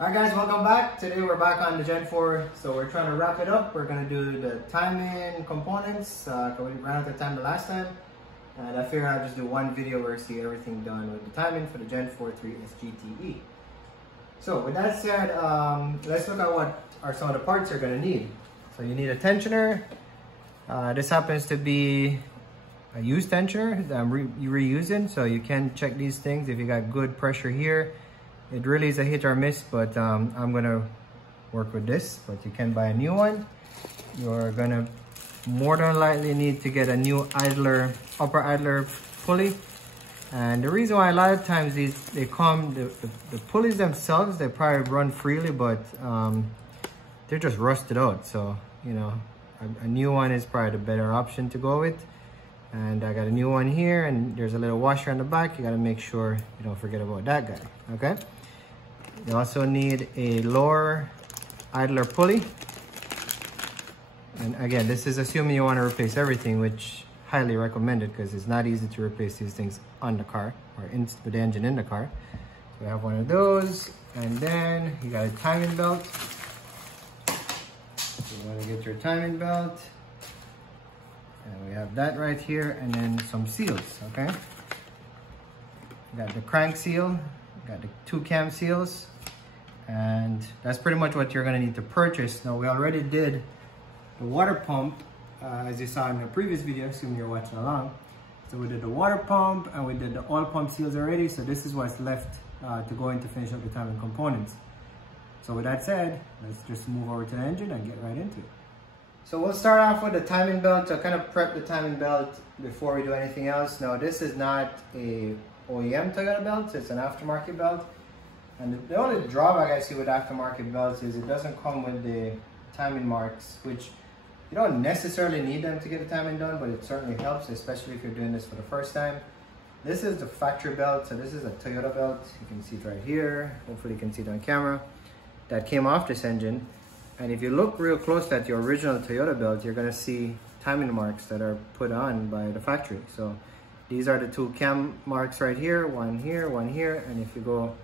Alright guys, welcome back. Today we're back on the Gen 4, so we're trying to wrap it up. We're going to do the timing components, because we ran out of time the last time. And I figured I'd just do one video where you see everything done with the timing for the Gen 4 3SGTE. So with that said, let's look at what are some of the parts you're going to need. So you need a tensioner. This happens to be a used tensioner that I'm reusing, so you can check these things if you got good pressure here. It really is a hit or miss, but I'm gonna work with this, but you can buy a new one. You're gonna more than likely need to get a new idler, upper idler pulley. And the reason why a lot of times the pulleys themselves, they probably run freely, but they're just rusted out. So, you know, a new one is probably the better option to go with. And I got a new one here, and there's a little washer on the back. You gotta make sure you don't forget about that guy, okay? You also need a lower idler pulley. And again, this is assuming you wanna replace everything, which highly recommended because it's not easy to replace these things on the car or with the engine in the car. So we have one of those, and then you got a timing belt. So you wanna get your timing belt. And we have that right here, and then some seals, okay? We got the crank seal, got the 2 cam seals, and that's pretty much what you're gonna need to purchase. Now, we already did the water pump, as you saw in the previous video, assuming you're watching along. So we did the water pump, and we did the oil pump seals already, so this is what's left to go in to finish up the timing components. So with that said, let's just move over to the engine and get right into it. So we'll start off with the timing belt to kind of prep the timing belt before we do anything else. Now, this is not a OEM Toyota belt, it's an aftermarket belt. And the only drawback I see with aftermarket belts is it doesn't come with the timing marks, which you don't necessarily need them to get the timing done, but it certainly helps, especially if you're doing this for the first time. This is the factory belt, so this is a Toyota belt. You can see it right here. Hopefully you can see it on camera. That came off this engine. And if you look real close at the original Toyota belt, you're gonna see timing marks that are put on by the factory. So these are the 2 cam marks right here, one here, and if you go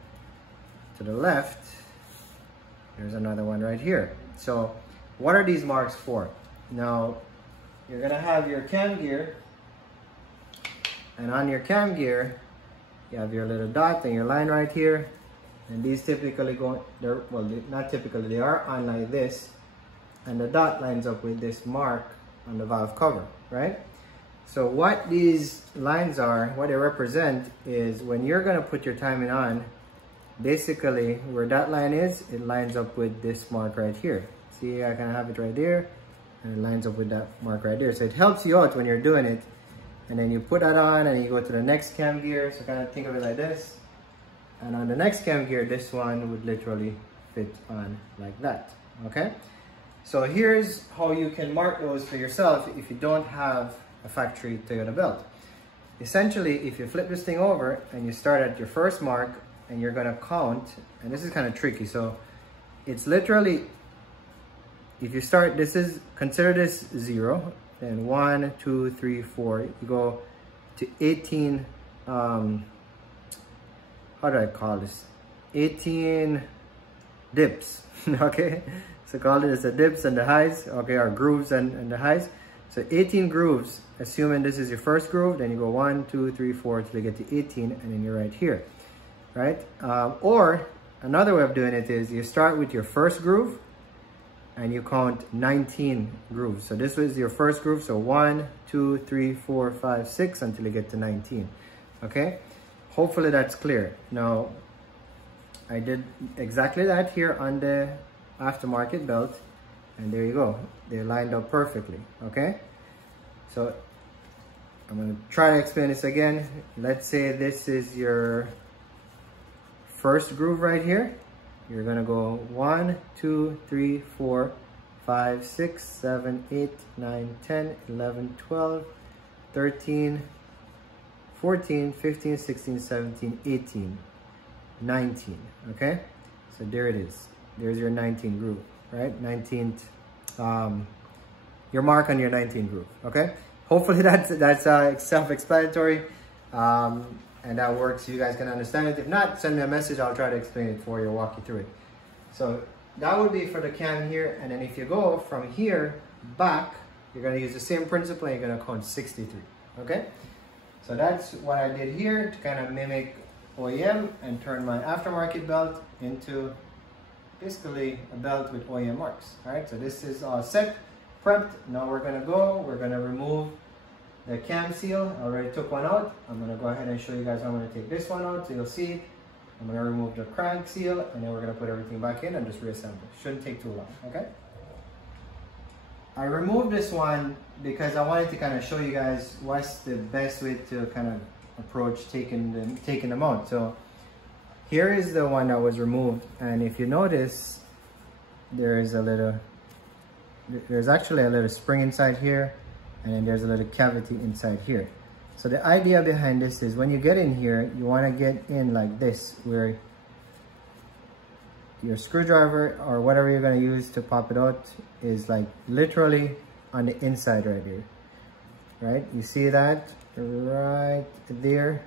to the left, there's another one right here. So what are these marks for? Now, you're gonna have your cam gear, and on your cam gear, you have your little dot and your line right here. And these typically go, not typically, they are on like this, and the dot lines up with this mark on the valve cover, right? So what these lines are, what they represent is when you're gonna put your timing on, basically where that line is, it lines up with this mark right here. See, I can have it right there, and it lines up with that mark right there. So it helps you out when you're doing it. And then you put that on and you go to the next cam gear, so kind of think of it like this. And on the next cam gear, this one would literally fit on like that, okay? So here's how you can mark those for yourself if you don't have a factory Toyota belt. Essentially, if you flip this thing over and you start at your first mark and you're gonna count, and this is kind of tricky, so it's literally, if you start, consider this 0, then 1, 2, 3, 4, you go to 18, how do I call this? 18 dips, okay? So call it as the dips and the highs, okay, or grooves and the highs. So 18 grooves, assuming this is your first groove, then you go 1, 2, 3, 4 till you get to 18, and then you're right here, right? Or another way of doing it is you start with your first groove and you count 19 grooves. So this was your first groove, so 1, 2, 3, 4, 5, 6 until you get to 19, okay? Hopefully that's clear. Now, I did exactly that here on the aftermarket belt, and there you go. They're lined up perfectly, okay? So, I'm gonna try to explain this again. Let's say this is your first groove right here. You're gonna go 1, 2, 3, 4, 5, 6, 7, 8, 9, 10, 11, 12, 13, 14, 15, 16, 17, 18, 19, okay? So there it is. There's your 19 groove, right? 19th, your mark on your 19 groove, okay? Hopefully that's self-explanatory, and that works. You guys can understand it. If not, send me a message. I'll try to explain it for you, walk you through it. So that would be for the cam here, and then if you go from here back, you're gonna use the same principle and you're gonna count 63, okay? So that's what I did here to kind of mimic OEM and turn my aftermarket belt into basically a belt with OEM marks. All right, so this is all set, prepped. Now we're gonna remove the cam seal. I already took one out. I'm gonna go ahead and show you guys how I'm gonna take this one out so you'll see it. I'm gonna remove the crank seal and then we're gonna put everything back in and just reassemble. Shouldn't take too long, okay? I removed this one because I wanted to kind of show you guys what's the best way to kind of approach taking them out. So here is the one that was removed, and if you notice, there's actually a little spring inside here, and then there's a little cavity inside here. So the idea behind this is when you get in here, you want to get in like this, where your screwdriver or whatever you're going to use to pop it out is like literally on the inside right here, right? You see that right there?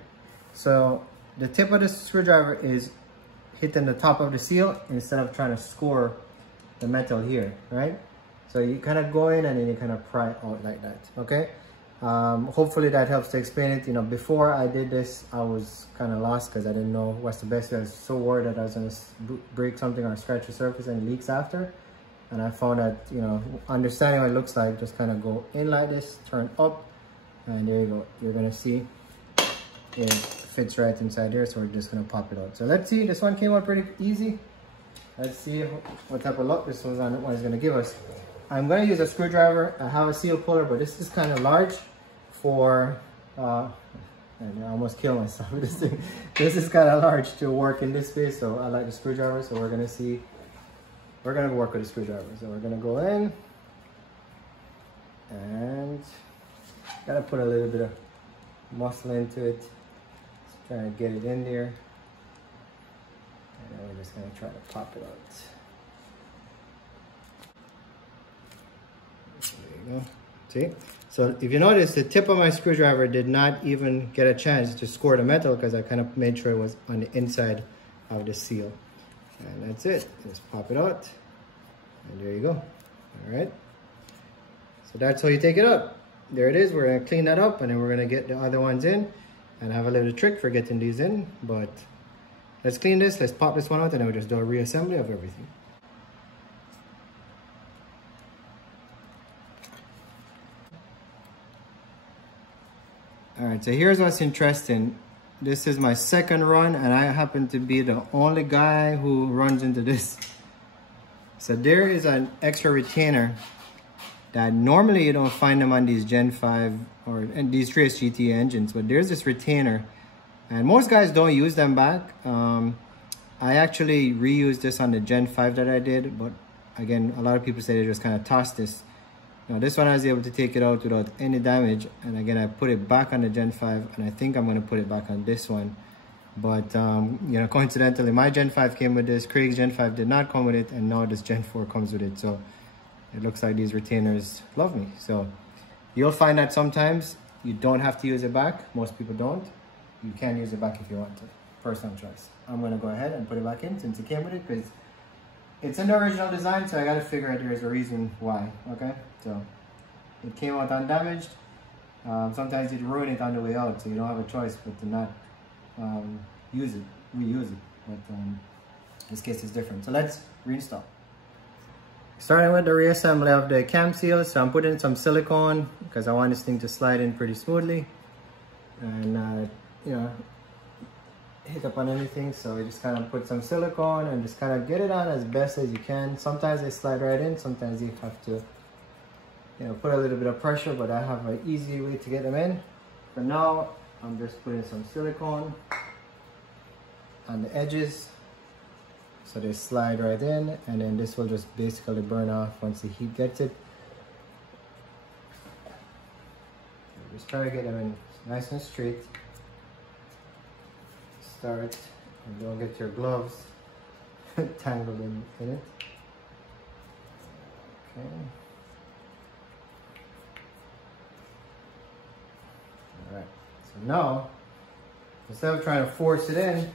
So the tip of the screwdriver is hitting the top of the seal instead of trying to score the metal here, right? So you kind of go in and then you kind of pry out like that, okay? Hopefully that helps to explain it. You know, before I did this, I was kind of lost because I didn't know what's the best way. I was so worried that I was going to break something or scratch the surface and it leaks after. And I found that, you know, understanding what it looks like, just kind of go in like this, turn up, and there you go. You're going to see it fits right inside here, so we're just going to pop it out. So let's see, this one came out pretty easy. Let's see what type of luck this one is going to give us. I'm going to use a screwdriver. I have a seal puller, but this is kind of large for, and I almost killed myself with this thing. This is kind of large to work in this space, so I like the screwdriver. So we're going to see, we're going to work with the screwdriver. So we're going to go in and got to put a little bit of muscle into it. Just trying to get it in there. And then we're just going to try to pop it out. There you go. See? So if you notice, the tip of my screwdriver did not even get a chance to score the metal because I kind of made sure it was on the inside of the seal. And that's it. Just pop it out. And there you go. All right. So that's how you take it up. There it is. We're going to clean that up and then we're going to get the other ones in. And I have a little trick for getting these in. But let's clean this. Let's pop this one out and then we'll just do a reassembly of everything. All right, so here's what's interesting. This is my second run and I happen to be the only guy who runs into this. So there is an extra retainer that normally you don't find them on these Gen 5 or these 3SGTE engines, but there's this retainer and most guys don't use them back. I actually reused this on the Gen 5 that I did, but again, a lot of people say they just kind of toss this. Now this one I was able to take it out without any damage, and again I put it back on the Gen 5 and I think I'm going to put it back on this one. But you know, coincidentally my Gen 5 came with this, Craig's Gen 5 did not come with it, and now this Gen 4 comes with it. So it looks like these retainers love me. So you'll find that sometimes you don't have to use it back. Most people don't. You can use it back if you want to. Personal choice. I'm going to go ahead and put it back in since it came with it because it's in the original design, so I gotta figure out there's a reason why, okay? So, it came out undamaged. Sometimes you'd ruin it on the way out, so you don't have a choice but to not reuse it. But in this case it's different. So let's reinstall. Starting with the reassembly of the cam seal, so I'm putting some silicone because I want this thing to slide in pretty smoothly. And, you know, hit up on anything, so we just kind of put some silicone and just kind of get it on as best as you can. Sometimes they slide right in, sometimes you have to, you know, put a little bit of pressure, but I have an easy way to get them in. For now, I'm just putting some silicone on the edges so they slide right in, and then this will just basically burn off once the heat gets it. Just try to get them in nice and straight. Start, and don't get your gloves tangled in it. Okay. Alright, so now, instead of trying to force it in,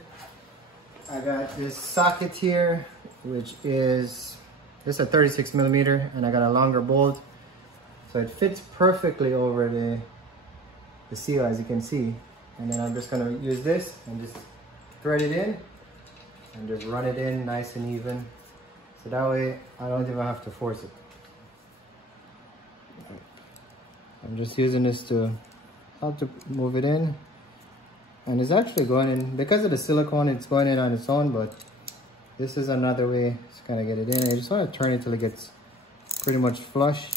I got this socket here which is, this is a 36 millimeter, and I got a longer bolt. So it fits perfectly over the seal, as you can see. And then I'm just gonna use this and just thread it in and just run it in nice and even. So that way I don't even have to force it. I'm just using this to help to move it in. And it's actually going in, because of the silicone, it's going in on its own, but this is another way to kind of get it in. I just want to turn it till it gets pretty much flush.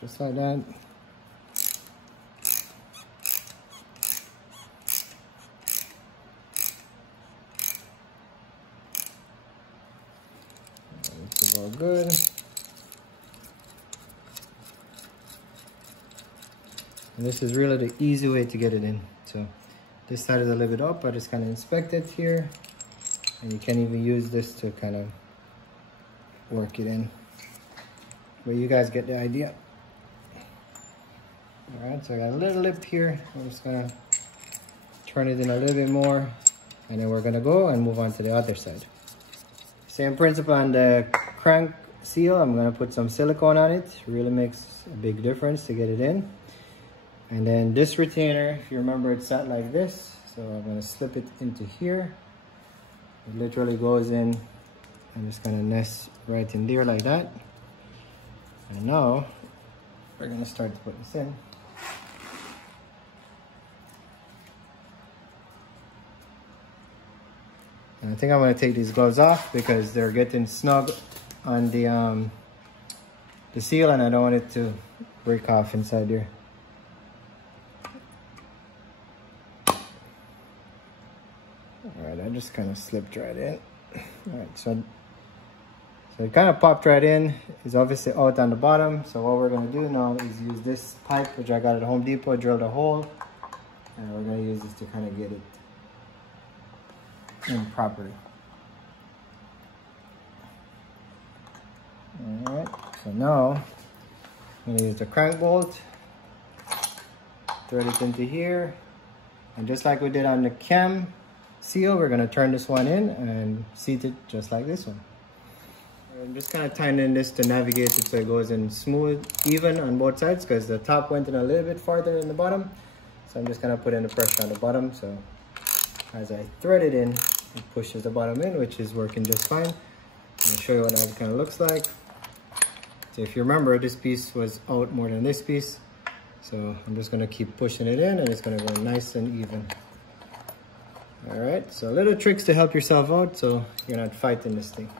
Just like that. It's all good. And this is really the easy way to get it in. So this side is a little bit up, but it's kind of inspected here. And you can even use this to kind of work it in. But you guys get the idea. All right, so I got a little lip here. I'm just gonna turn it in a little bit more, and then we're gonna go and move on to the other side. Same principle on the crank seal. I'm gonna put some silicone on it. Really makes a big difference to get it in. And then this retainer, if you remember, it sat like this. So I'm gonna slip it into here. It literally goes in. I'm just gonna nest right in there like that. And now we're gonna start to put this in. And I think I'm gonna take these gloves off because they're getting snug on the seal, and I don't want it to break off inside there. All right, I just kind of slipped right in. All right, so it kind of popped right in. It's obviously out on the bottom. So what we're gonna do now is use this pipe, which I got at Home Depot, drilled a hole, and we're gonna use this to kind of get it in properly. All right, so now I'm gonna use the crank bolt, thread it into here, and just like we did on the cam seal, we're gonna turn this one in and seat it just like this one. I'm just kind of tightening this to navigate it so it goes in smooth, even on both sides, because the top went in a little bit farther than the bottom. So I'm just gonna put in the pressure on the bottom. So as I thread it in, it pushes the bottom in, which is working just fine. I'll show you what that kind of looks like. So if you remember, this piece was out more than this piece. So I'm just gonna keep pushing it in, and it's gonna go nice and even. All right, so little tricks to help yourself out so you're not fighting this thing.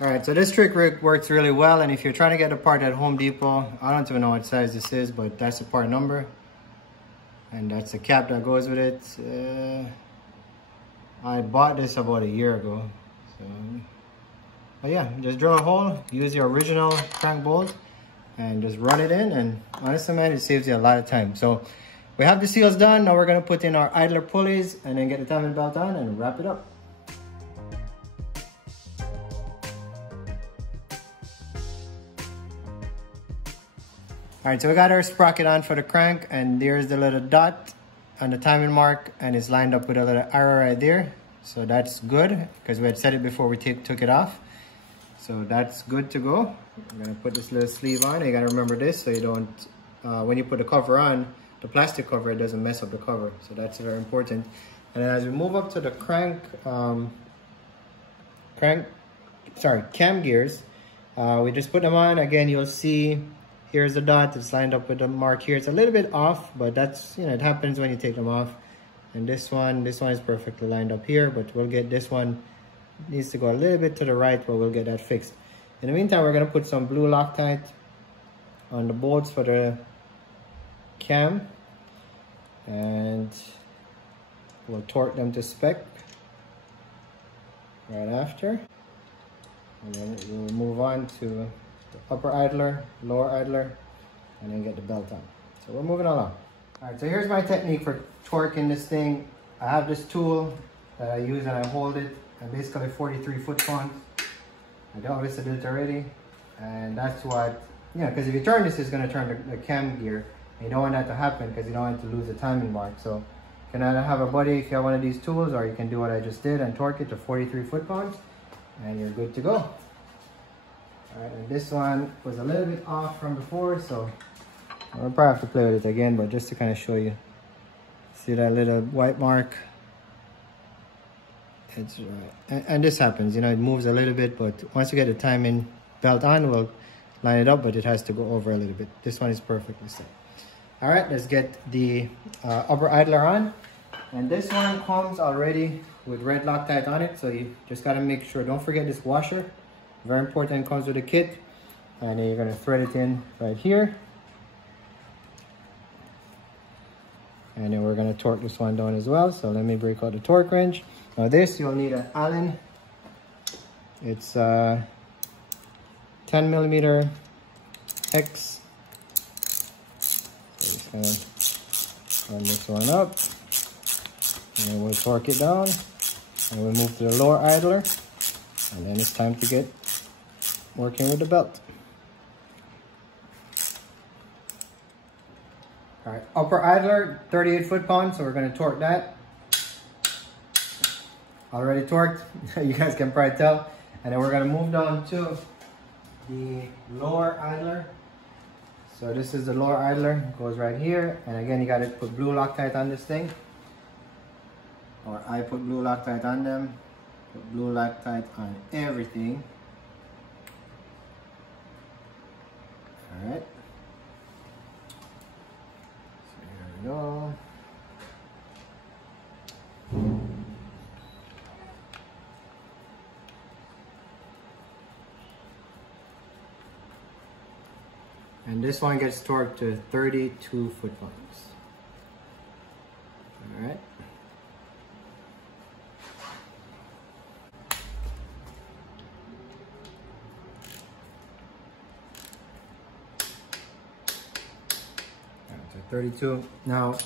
All right, so this trick works really well, and if you're trying to get a part at Home Depot, I don't even know what size this is, but that's the part number. And that's the cap that goes with it. I bought this about a year ago. So, but yeah, just drill a hole, use your original crank bolt, and just run it in, and honestly, man, it saves you a lot of time. So we have the seals done. Now we're gonna put in our idler pulleys and then get the timing belt on and wrap it up. All right, so we got our sprocket on for the crank, and there's the little dot on the timing mark, and it's lined up with a little arrow right there. So that's good, because we had set it before we took it off. So that's good to go. I'm gonna put this little sleeve on. You gotta remember this so you don't, when you put the cover on, the plastic cover, it doesn't mess up the cover. So that's very important. And then as we move up to the cam gears, we just put them on. Again, you'll see here's the dot, it's lined up with the mark here. It's a little bit off, but that's, you know, it happens when you take them off. And this one is perfectly lined up here, but we'll get this one, needs to go a little bit to the right, but we'll get that fixed. In the meantime, we're gonna put some blue Loctite on the bolts for the cam, and we'll torque them to spec right after. And then we'll move on to the upper idler, lower idler, and then get the belt on. So we're moving along. All right, so here's my technique for torquing this thing. I have this tool that I use and I hold it. I basically 43 foot-pounds. I obviously did it already. And that's what, you know, because if you turn this, it's gonna turn the cam gear. And you don't want that to happen because you don't want to lose the timing mark. So You can either have a buddy if you have one of these tools, or you can do what I just did and torque it to 43 foot-pounds, and you're good to go. All right, and this one was a little bit off from before, so I'll probably have to play with it again, but just to kind of show you. See that little white mark? It's right. And this happens, you know, it moves a little bit, but once you get the timing belt on, we'll line it up, but it has to go over a little bit. This one is perfectly set. All right, let's get the upper idler on. And this one comes already with red Loctite on it, so you just gotta make sure, don't forget this washer. Very important, it comes with a kit. And then you're gonna thread it in right here. And then we're gonna torque this one down as well. So let me break out the torque wrench. Now this, you'll need an Allen. It's 10mm X. So just gonna run this one up. And then we'll torque it down. And we'll move to the lower idler. And then it's time to get working with the belt. All right, upper idler, 38 foot-pounds, so we're gonna torque that. Already torqued, you guys can probably tell. And then we're gonna move down to the lower idler. So this is the lower idler, it goes right here. And again, you gotta put blue Loctite on this thing. Or I put blue Loctite on them. Put blue Loctite on everything. All right. Go. And this one gets torqued to 32 foot-pounds. All right. So 32. Now,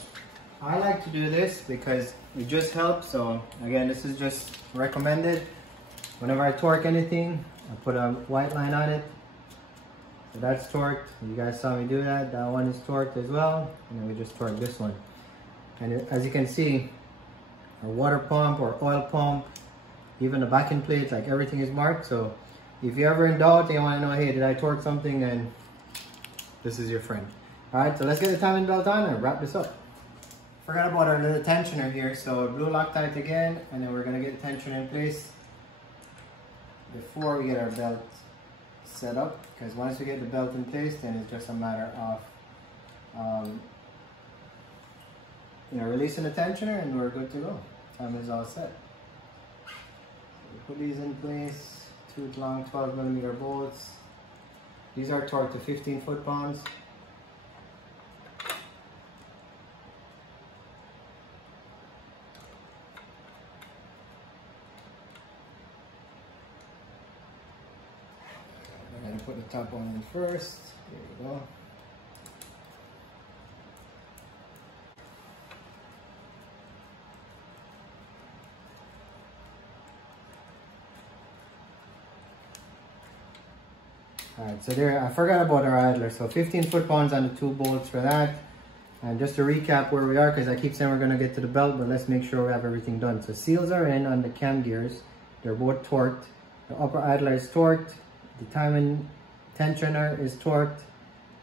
I like to do this because it just helps. So again, this is just recommended. Whenever I torque anything, I put a white line on it. So that's torqued. You guys saw me do that. That one is torqued as well. And then we just torque this one. And as you can see, our water pump or oil pump, even the backing plates, like everything is marked. So if you're ever in doubt and you want to know, hey, did I torque something? Then this is your friend. All right, so let's get the timing belt on and wrap this up. Forgot about our little tensioner here. So blue Loctite again, and then we're gonna get the tensioner in place before we get our belt set up. Because once we get the belt in place, then it's just a matter of releasing the tensioner and we're good to go. Time is all set. So we put these in place, 2 long 12mm bolts. These are torqued to 15 foot-pounds. I'm gonna put the top one in first. Here we go. Alright, so there, I forgot about our idler. So 15 foot-pounds on the 2 bolts for that. And just to recap where we are, because I keep saying we're gonna get to the belt, but let's make sure we have everything done. So seals are in on the cam gears. They're both torqued. The upper idler is torqued. The timing tensioner is torqued.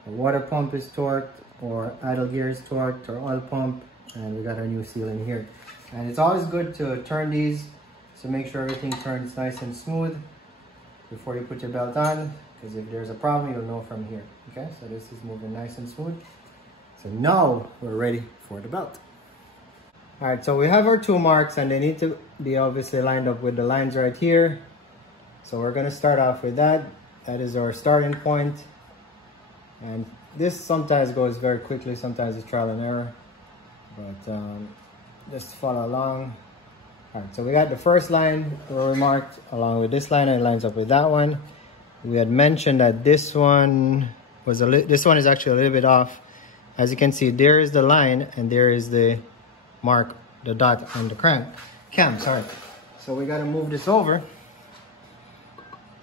The water pump is torqued, or idle gear is torqued, or oil pump. And we got our new seal in here. And it's always good to turn these to make sure everything turns nice and smooth before you put your belt on. Because if there's a problem, you'll know from here. Okay, so this is moving nice and smooth. So now we're ready for the belt. All right, so we have our 2 marks and they need to be obviously lined up with the lines right here. So we're gonna start off with that. That is our starting point. And this sometimes goes very quickly, sometimes it's trial and error. But just follow along. All right, so we got the first line where we marked along with this line and it lines up with that one. We had mentioned that this one was this one is actually a little bit off. As you can see, there is the line and there is the mark, the dot on the cam, sorry. So we gotta move this over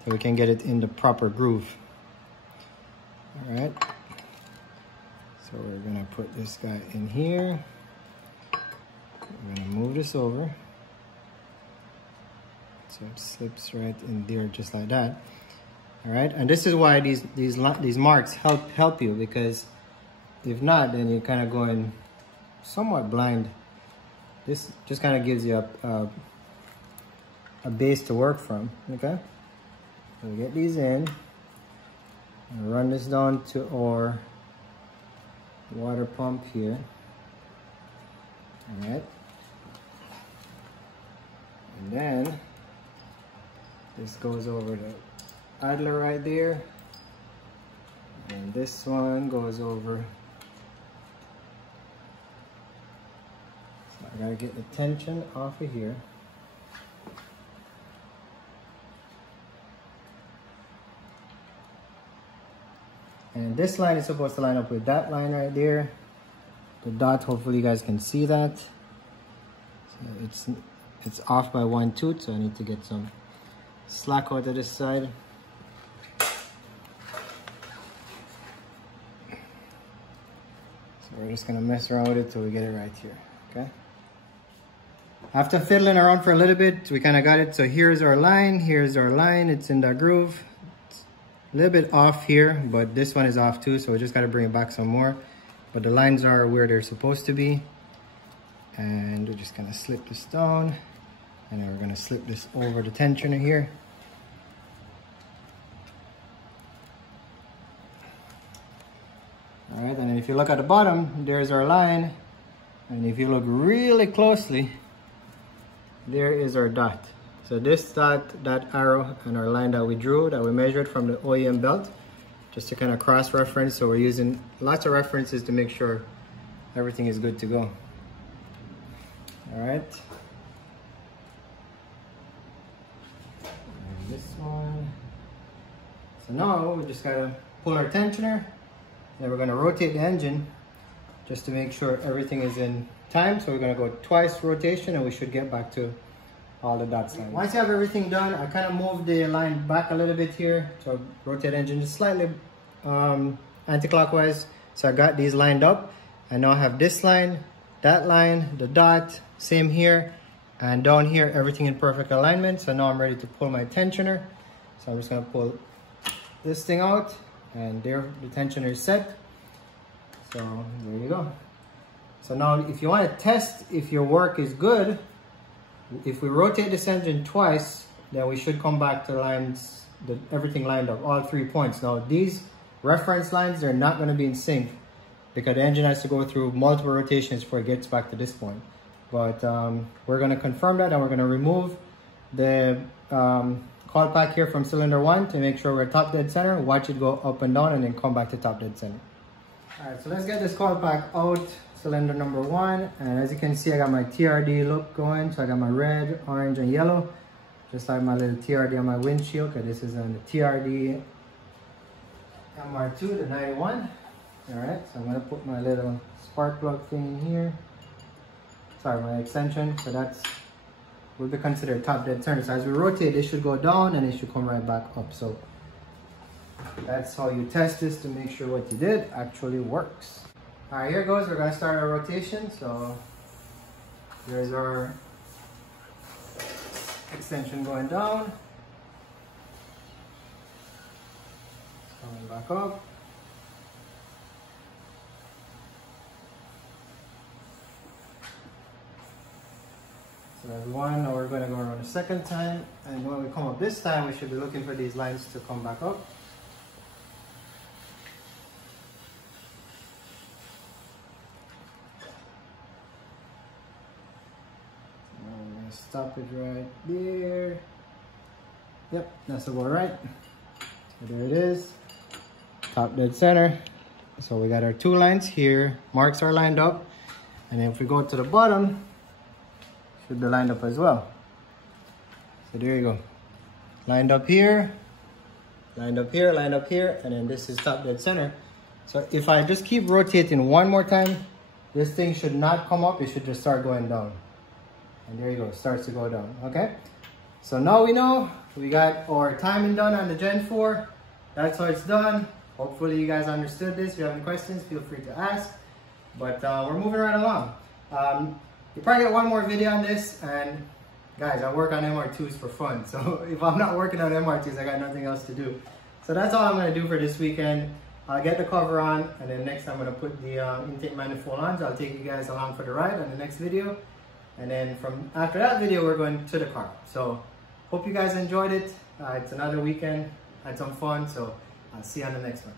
so we can get it in the proper groove. All right. So we're gonna put this guy in here. I'm gonna move this over so it slips right in there just like that. All right, and this is why these marks help you, because if not, then you're kind of going somewhat blind. This just kind of gives you a base to work from. Okay, so we get these in and run this down to our water pump here. All right, and then this goes over the idler right there, and this one goes over. So I gotta get the tension off of here. And this line is supposed to line up with that line right there. The dot, hopefully you guys can see that. So it's off by 1 tooth, so I need to get some slack out of this side. So we're just gonna mess around with it till we get it right here, okay? After fiddling around for a little bit, we kind of got it. So here's our line, it's in the groove. It's a little bit off here, but this one is off too, so we just gotta bring it back some more. But the lines are where they're supposed to be. And we're just gonna slip this down, and then we're gonna slip this over the tensioner here. All right, and then if you look at the bottom, there's our line. And if you look really closely, there is our dot. So this dot, that arrow, and our line that we drew, that we measured from the OEM belt, just to kind of cross-reference. So we're using lots of references to make sure everything is good to go. All right. And this one. So now we just gotta pull our tensioner, then we're gonna rotate the engine just to make sure everything is in time. So we're gonna go twice rotation, and we should get back to all the dots. Once you have everything done, I kind of moved the line back a little bit here. So rotate engine just slightly anti-clockwise. So I got these lined up. I now have this line, that line, the dot, same here, and down here, everything in perfect alignment. So now I'm ready to pull my tensioner. So I'm just gonna pull this thing out, and there the tensioner is set. So there you go. So now if you want to test if your work is good, if we rotate this engine twice, then we should come back to lines, everything lined up, all 3 points. Now these reference lines, they're not going to be in sync because the engine has to go through multiple rotations before it gets back to this point. But we're going to confirm that, and we're going to remove the coil pack here from cylinder 1 to make sure we're top dead center. Watch it go up and down, and then come back to top dead center. All right, so let's get this coil pack out, cylinder number 1. And as you can see, I got my TRD look going. So I got my red, orange, and yellow, just like my little TRD on my windshield. Okay, this is on the TRD MR2, the 91. All right, so I'm gonna put my little spark plug thing in here. Sorry, my extension. So that's will be considered top dead center. So as we rotate, it should go down and it should come right back up. So that's how you test this to make sure what you did actually works. All right, here goes. We're gonna start our rotation. So there's our extension going down, coming back up. So that's one. Now we're going to go around a second time, and when we come up this time, we should be looking for these lines to come back up. I'm going to stop it right there. Yep, that's about right. So there it is, top dead center. So we got our 2 lines here, marks are lined up, and then if we go to the bottom, should be lined up as well. So there you go, lined up here, lined up here, lined up here, and then this is top dead center. So if I just keep rotating one more time, this thing should not come up, it should just start going down. And there you go, it starts to go down, okay? So now we know we got our timing done on the Gen 4. That's how it's done. Hopefully you guys understood this. If you have any questions, feel free to ask. But we're moving right along. you probably get one more video on this. And guys, I work on MR2s for fun. So if I'm not working on MR2s, I got nothing else to do. So that's all I'm going to do for this weekend. I'll get the cover on, and then next I'm going to put the intake manifold on. So I'll take you guys along for the ride on the next video. And then from after that video, we're going to the car. So hope you guys enjoyed it. It's another weekend. Had some fun. So I'll see you on the next one.